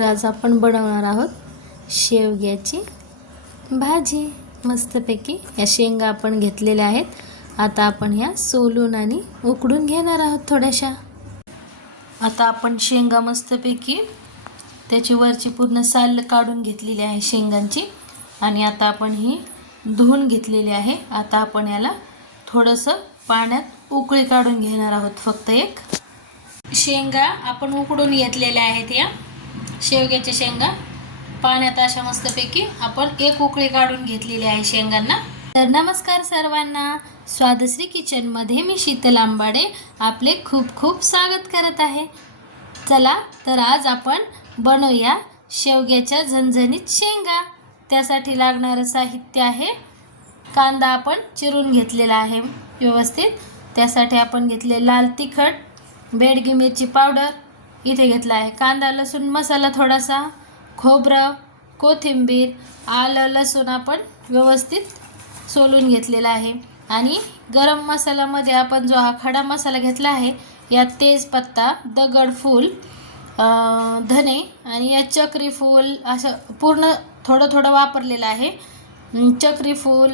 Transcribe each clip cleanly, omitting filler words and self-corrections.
तर आज आपण बनवणार आहोत शेवग्याची भाजी। मस्तपैकी या शेंगा आपण घेतलेल्या आहेत। आता आपण ह्या सोलून आणि उकडून घेणार आहोत थोड्याशा। आता आपण शेंगा मस्तपैकी त्याची वरची पूर्ण साल काढून घेतलेली आहे शेंगांची आणि आता आपण ही धुवून घेतलेली आहे। आता आपण याला थोडंसं पाण्यात उकळी काढून घेणार आहोत। फक्त एक शेंगा आपण उकडून घेतलेल्या आहेत। या शेवग्याच्या शेंगा पाण्यात अशा मस्तपैकी आपण एक उकळी काढून घेतलेली आहे शेंगांना। तर नमस्कार सर्वांना, स्वादश्री किचन मध्ये मी शीतल आंबाडे आपले खूप खूप स्वागत करत आहे। चला तर आज आपण बनवूया शेवग्याच्या झणझणीत शेंगा। त्यासाठी लागणारे साहित्य आहे, कांदा आपण चिरून घेतलेला आहे व्यवस्थित। त्यासाठी आपण घेतले लाल तिखट, बेडगी मिरची पावडर इथे घेतला आहे, कांदा लसूण मसाला थोडासा, खोबरं, कोथिंबीर, आलं लसूण आपण व्यवस्थित सोलून घेतलेला आहे। आणि गरम मसाल्यामध्ये आपण जो हा खडा मसाला घेतला आहे, यात तेजपत्ता, दगडफूल, धने आणि या चक्री फूल असं पूर्ण थोडं थोडं वापरलेलं आहे। चक्री फूल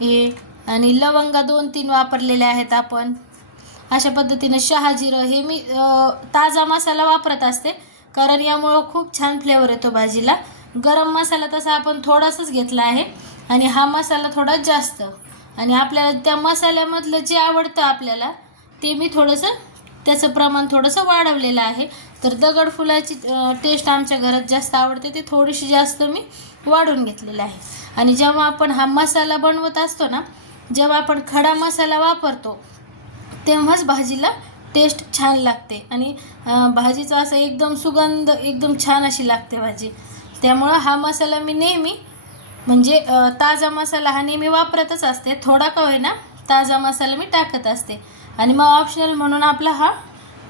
हे आणि लवंगा 2-3 वापरलेले आहेत आपण। अशा पद्धतीने शहाजिरं हे मी ताजा मसाला वापरत असते, कारण यामुळे खूप छान फ्लेवर येतो भाजीला। गरम मसाला तसा आपण थोडासाच घेतला आहे आणि हा मसाला थोडा जास्त। आणि आपल्याला त्या मसाल्यामधलं जे आवडतं आपल्याला ते मी थोडंसं त्याचं प्रमाण थोडंसं वाढवलेलं आहे। तर दगडफुलाची टेस्ट आमच्या घरात जास्त आवडते, ते थोडीशी जास्त मी वाढवून घेतलेलं आहे। आणि जेव्हा आपण हा मसाला बनवत असतो ना, जेव्हा आपण खडा मसाला वापरतो तेव्हाच भाजीला टेस्ट छान लागते आणि भाजीचा असं एकदम सुगंध एकदम छान अशी लागते भाजी। त्यामुळं हा मसाला मी नेहमी म्हणजे ताजा मसाला हा नेहमी वापरतच असते। थोडा का होईना ताजा मसाला मी टाकत असते आणि मग ऑप्शनल म्हणून आपला हा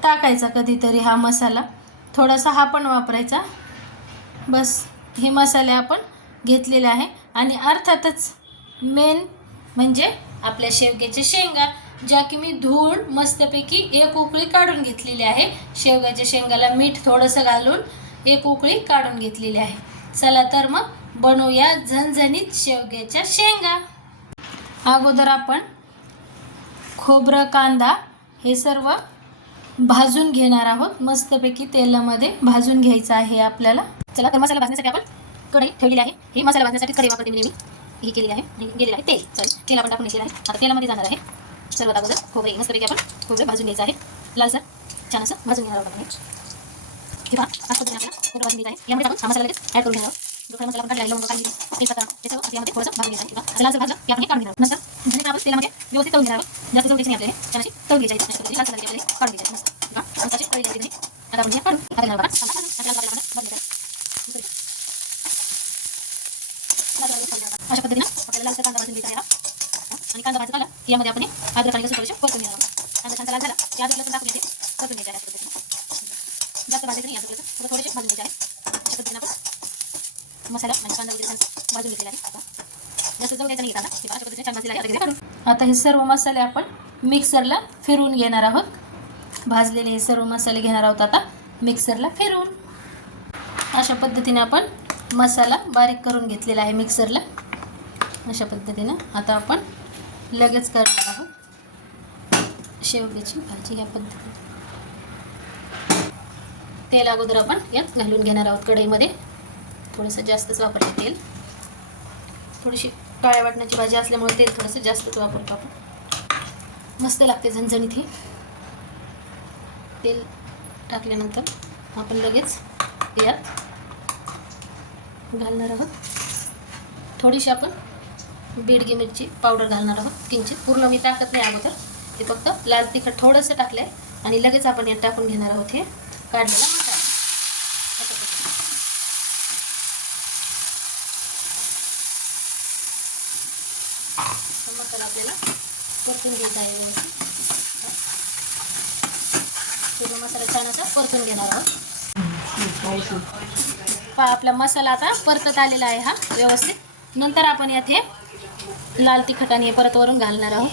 टाकायचा कधीतरी हा मसाला, थोडासा हा पण वापरायचा। बस हे मसाले आपण घेतलेले आहे। आणि अर्थातच मेन म्हणजे आपल्या शेवग्याच्या शेंगा, ज्या की मी धुवून मस्तपैकी एक उकळी काढून घेतलेली आहे। शेवग्याच्या शेंगाला मीठ थोडंसं घालून एक उकळी काढून घेतलेली आहे। चला तर मग बनवूया झणझणीत शेवग्याच्या शेंगा। अगोदर आपण खोबरं, कांदा हे सर्व भाजून घेणार आहोत। मस्तपैकी तेलामध्ये भाजून घ्यायचं आहे आपल्याला। चला तर मसाला भाजण्यासाठी आपण कढई ठेवलेली आहे। ही मसाला भाजण्यासाठी कढई वापरते मी नेहमी। ही केलेली आहे, गेलेलं आहे तेल। चल तेल आपण टाकून घेतलेलं आहे। आता तेलामध्ये जाणार आहे सर्वात अगोदर खोबरे। मस्तपैकी आपण खोबरं भाजून घ्यायचं आहे, लालसर छान असं भाजून घेणार आहोत आपण। हे पहा आज पद्धतीने आपल्याला खोबरं भाजून घ्यायचं आहे। यामध्ये आपण हा मसाला लगेच ॲड करून घेणार आहोत। जो खडा मसाला आपण काढलेला लवंग, कांदा, तेजपत्ता हे सगळं यामध्ये थोडंसं भाजून घ्यायचं आहे। असं लालसर भाजलं की आपण हे काढून घेणार आहोत। नंतर झणझणीत आपण तेलामध्ये व्यवस्थित तळून घेणार आहोत। जास्त तळून घ्यायची नाही आपल्याला, छान अशी तळून घ्यायची आहे। अशा पद्धतीने लालसर झाली आपल्याला काढून घ्यायची आहे। मस्त मसाची तळी झाली आहे। आता आपण हे काढून आपल्याला बघा अशा पद्धतीने आपल्याला लालसर कांदा भाजून घ्यायचा आहे। आणि कांदा भाजत आला की यामध्ये आपण अद्रक आणि लसूण थोडेसे परतून घेणार आहोत। कांदा छान लाल झाला की अद्रक लसूण टाकून घ्यायचे, परतून घ्यायचे आहे। अशा पद्धतीने जास्त भाजायचं नाही, अद्रक लसूण थोडेसे भाजून घ्यायचे आहे। अशा पद्धतीने आपण मसाला म्हणजे कांदा वगैरे छान भाजून घेतलेला आहे। जास्त जवळ घ्यायचं नाही आता, अशा पद्धतीने छान भाजलेला आहे। आता काढून आता हे सर्व मसाले आपण मिक्सरला फिरवून घेणार आहोत। भाजलेले हे सर्व मसाले घेणार आहोत आता मिक्सरला फिरवून। अशा पद्धतीने आपण मसाला बारीक करून घेतलेला आहे मिक्सरला। अशा पद्धतीने आता आपण लगेच करणार आहोत शेवग्याची भाजी। या पद्धतीने तेल अगोदर आपण यात घालून घेणार आहोत कढईमध्ये। थोडंसं जास्तच वापरते तेल, थोडीशी काळ्या वाटण्याची भाजी असल्यामुळे तेल थोडंसं जास्तच वापरतो आपण। मस्त लागते झणझणीत ही। तेल टाकल्यानंतर आपण लगेच यात घालणार आहोत थोडीशी आपण बेडगी मिरची पावडर घालणार आहोत, किंचित। पूर्ण मी टाकत नाही अगोदर, ते फक्त लाल तिखट थोडंसं टाकलंय आणि लगेच आपण यात टाकून घेणार आहोत हे काढलेला मसाला। मसाला आपल्याला परतून घ्यायचा आहे व्यवस्थित। पूर्ण मसाला छान असा परतून घेणार आहोत। आपला मसाला आता परतत आलेला आहे हा व्यवस्थित। नंतर आपण यात हे लाल तिखट आणि हे परत वरून घालणार आहोत।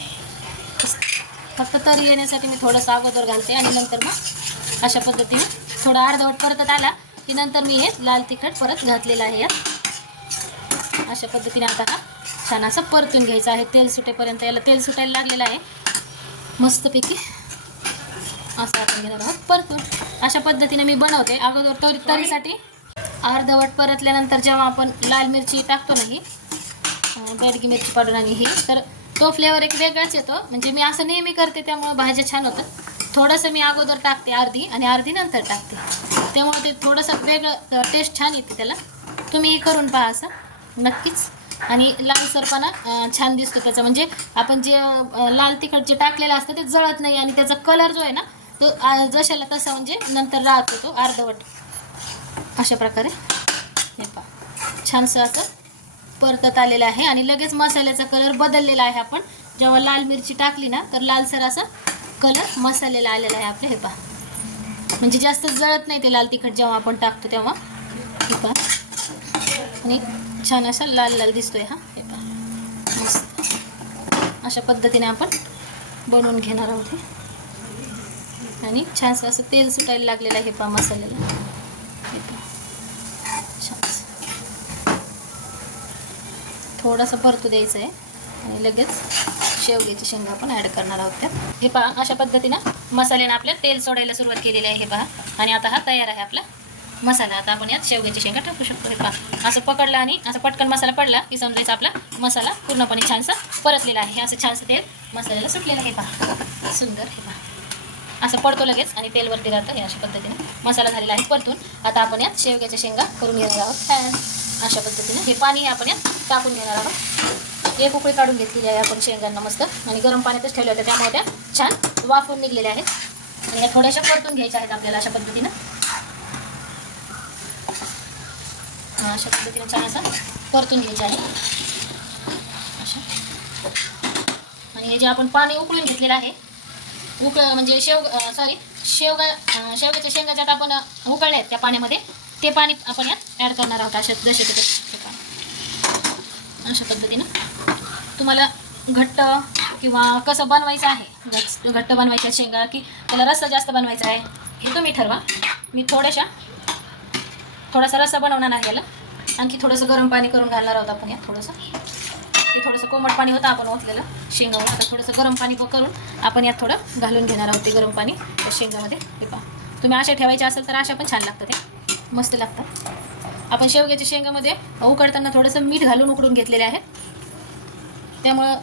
फक्त तरी येण्यासाठी मी थोडंसं अगोदर घालते आणि नंतर मग अशा पद्धतीने थोडा अर्धवट परतत आला की नंतर मी हे लाल तिखट परत घातलेलं आहे यात. अशा पद्धतीने आता हा छान असं परतून घ्यायचा आहे तेल सुटेपर्यंत. याला तेल सुटायला लागलेलं आहे मस्तपैकी. असं आपण घेणार आहोत परतून. अशा पद्धतीने मी बनवते. अगोदर तरीसाठी अर्धवट परतल्यानंतर जेव्हा आपण लाल मिरची टाकतो ना, ही बेडगी मिरची पावडर आणि ही, तर तो फ्लेवर एक वेगळाच येतो. म्हणजे मी असं नेहमी करते, त्यामुळे भाज्या छान होतात. थोडंसं मी अगोदर टाकते अर्धी आणि अर्धी नंतर टाकते, त्यामुळे ते थोडंसं वेगळं टेस्ट छान येते त्याला. तुम्ही करून पहा असं नक्कीच. आणि लालसरपणा छान दिसतो त्याचा. म्हणजे आपण जे लाल तिखट जे टाकलेलं असतं ते जळत नाही आणि त्याचा कलर जो आहे ना, तो जशाला तसा म्हणजे नंतर राहतो तो अर्धवट. अशा प्रकारे हे पहा छानसं असं परतत आलेलं आहे. आणि लगेच मसाल्याचा कलर बदललेला आहे. आपण जेव्हा लाल मिरची टाकली ना, तर लालसर असा कलर मसाल्याला आलेला आहे आपल्या. हे पहा म्हणजे जास्त जळत नाही ते लाल तिखट जेव्हा आपण टाकतो तेव्हा. हे पहा आणि छान असा लाल लाल दिसतोय हा. हे पहा मस्त अशा पद्धतीने आपण बनवून घेणार आहोत. आणि छानसं असं तेल सुटायला लागलेलं आहे. हे पहा मसाल्याला. हे पहा छान थोडंसं परतू द्यायचं आहे आणि लगेच शेवग्याची शेंगा आपण ॲड करणार आहोत त्यात. हे पहा अशा पद्धतीनं मसाल्यानं आपल्या तेल सोडायला सुरुवात केलेली आहे. हे पहा आणि आता हा तयार आहे आपला मसाला. आता आपण यात शेवग्याची शेंगा टाकू शकतो. हे पहा असं पकडलं आणि असं पटकन मसाला पडला की समजायचं आपला मसाला पूर्णपणे छानसा परतलेला आहे. हे असं छानसं तेल मसाल्याला सुटलेलं आहे. पहा सुंदर. हे पहा असं पडतो लगेच आणि तेलवरती राहतं. हे अशा पद्धतीने मसाला झालेला आहे परतून. आता आपण यात शेवग्याच्या शेंगा करून घेणार आहोत. अशा पद्धतीने हे पाणी आपण यात टाकून घेणार आहोत. एक उकळी काढून घेतलेली आहे आपण शेंगांना मस्त आणि गरम पाण्यातच ठेवल्या होत्या, त्यामुळे त्या छान वाफून निघलेल्या आहेत. आणि या थोड्याशा परतून घ्यायच्या आहेत आपल्याला अशा पद्धतीनं. अशा पद्धतीने छान असं परतून घ्यायचं आहे अशा. आणि हे जे आपण पाणी उकळून घेतलेलं आहे, म्हणजे शेवग्याच्या शेंगा ज्यात आपण उकळल्या आहेत त्या पाण्यामध्ये, ते पाणी आपण यात ॲड करणार आहोत. अशा अशा पद्धतीनं तुम्हाला घट्ट किंवा कसं बनवायचं आहे, घट्ट बनवायच्या शेंगा की त्याला रस्सा जास्त बनवायचा आहे, हे तुम्ही ठरवा. मी थोडासा रस्सा बनवणार आहे याला. आणखी थोडंसं गरम पाणी करून घालणार आहोत आपण यात. थोडंसं कोमट पाणी होतं आपण ओतलेलं शेंगावर. आता थोडंसं गरम पाणी करून आपण यात थोडं घालून घेणार आहोत ते गरम पाणी त्या शेंगामध्ये. हे पहा तुम्ही अशा ठेवायच्या असेल तर अशा पण छान लागतात, ते मस्त लागतात. आपण शेवग्याच्या शेंगामध्ये उकडताना थोडंसं मीठ घालून उकडून घेतलेले आहे, त्यामुळं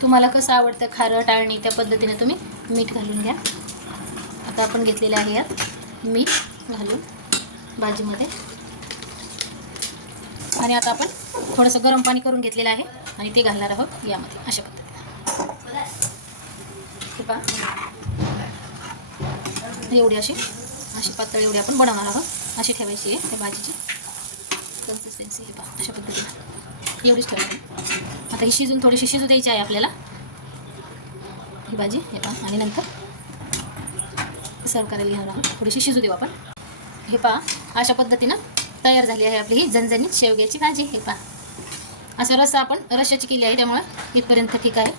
तुम्हाला कसं आवडतं खारट आळणी त्या पद्धतीने तुम्ही मीठ घालून घ्या. आता आपण घेतलेलं आहे यात मीठ घालून भाजीमध्ये. आणि आता आपण थोडंसं गरम पाणी करून घेतलेलं आहे आणि ते घालणार आहोत यामध्ये अशा पद्धतीने. हे पहा एवढी अशी पातळ एवढी आपण बनवणार आहोत. अशी ठेवायची आहे त्या भाजीची कन्सिस्टन्सी. हे पहा अशा पद्धतीने एवढीच ठेवायची. आता ही थोडीशी शिजू द्यायची आहे आपल्याला ही भाजी. हे पहा आणि नंतर सर्व करायला घेणार आहोत. थोडीशी शिजू देऊ आपण. हे पहा अशा पद्धतीनं तयार झाली आहे आपली ही झणझणीत शेवग्याची भाजी. हे पहा असा रस्सा आपण रश्श्याची केली आहे, त्यामुळे इथपर्यंत ठीक आहे.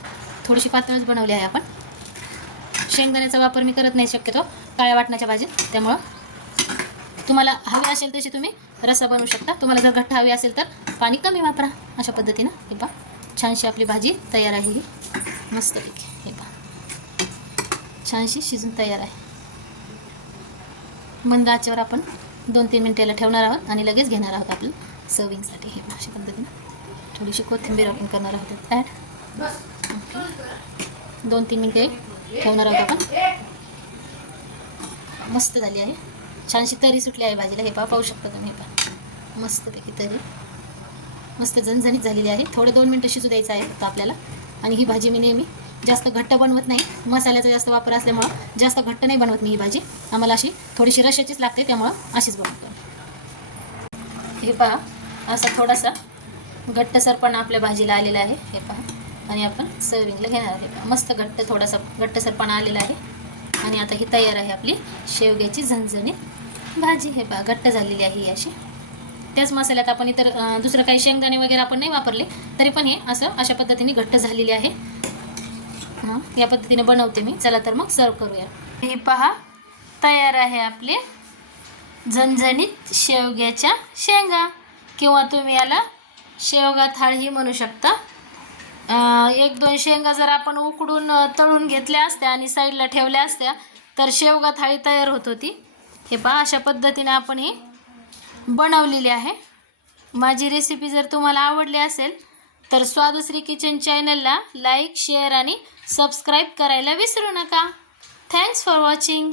थोडीशी पातळच बनवली आहे आपण. शेंगदाण्याचा वापर मी करत नाही शक्यतो काळ्या वाटणाच्या भाजीत, त्यामुळं तुम्हाला हवी असेल तशी तुम्ही रस्सा बनवू शकता. तुम्हाला जर घट्ट हवी असेल तर पाणी कमी वापरा. अशा पद्धतीनं हे पहा छानशी आपली भाजी तयार आहे ही मस्तपैकी. हे पहा छानशी शिजून तयार आहे. मंद आचेवर आपण 2-3 मिनिटाला ठेवणार आहोत आणि लगेच घेणार आहोत आपलं सर्विंगसाठी. हे अशा पद्धतीनं थोडीशी कोथिंबीर आपण करणार आहोत ॲड. 2-3 मिनिटे ठेवणार आहोत आपण. मस्त झाली आहे, छानशी तरी सुटली आहे भाजीला. हे पाहू शकता तुम्ही. हे पहा मस्तपैकी तरी मस्त झणझणीत झालेली आहे. थोडं 2 मिनटं शिजू द्यायचं आहे फक्त आपल्याला. आणि ही भाजी मी नेहमी जास्त घट्ट बनवत नाही, मसाल्याचा जास्त वापर असल्यामुळं जास्त घट्ट नाही बनवत मी ही भाजी. आम्हाला अशी थोडीशी रश्श्याचीच लागते, त्यामुळं अशीच बनवतो. हे पहा असा थोडासा घट्टसरपणा आपल्या भाजीला आलेला आहे. हे पहा आणि आपण सर्विंगला घेणार आहे. पहा मस्त थोडासा घट्टसरपणा आलेला आहे. आणि आता ही तयार आहे आपली शेवग्याची झणझणीत भाजी. हे पहा घट्ट झालेली आहे ही अशी. त्याच मसाल्यात आपण इतर दुसरं काही शेंगदाणे वगैरे आपण नाही वापरले तरी पण हे अशा पद्धतीने घट्ट झालेली आहे. या पद्धतीने बनवते मी. चला तर मग सर्व करूया. हे पहा तयार आहे आपले झणझणीत शेवग्याच्या शेंगा, किंवा तुम्ही याला शेवगा थाळीही म्हणू शकता. 1-2 शेंगा जर आपण उकडून तळून घेतल्या असत्या आणि साईडला ठेवल्या असत्या तर शेवगा थाळी तयार होत होती. हे पहा, अशा पद्धतीने आपण ही बनवलेली आहे. माझी रेसिपी जर तुम्हाला आवडली असेल तर स्वादश्री किचन चॅनलला लाईक, शेअर आणि सबस्क्राईब करायला विसरू नका. Thanks for watching.